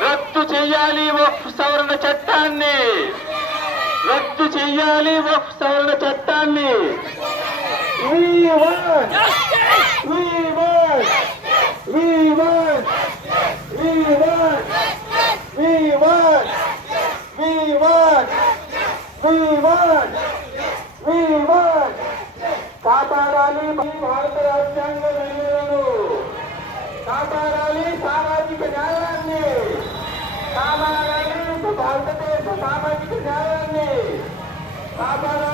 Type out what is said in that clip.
రద్దు చేయాలి వక్ఫ్ సవరణ చట్టాన్ని, రద్దు చేయాలి వక్ఫ్ సవరణ చట్టాన్ని. We want, we want, we want, we want, we want, we want, we want, we want. కాపాడాలి భారత రాజ్యాంగ విలువలను, కాపాడాలి సామాజిక న్యాయాన్ని, కాపాడాలి భారతదేశ సామాజిక న్యాయాన్ని, కాపాడాలి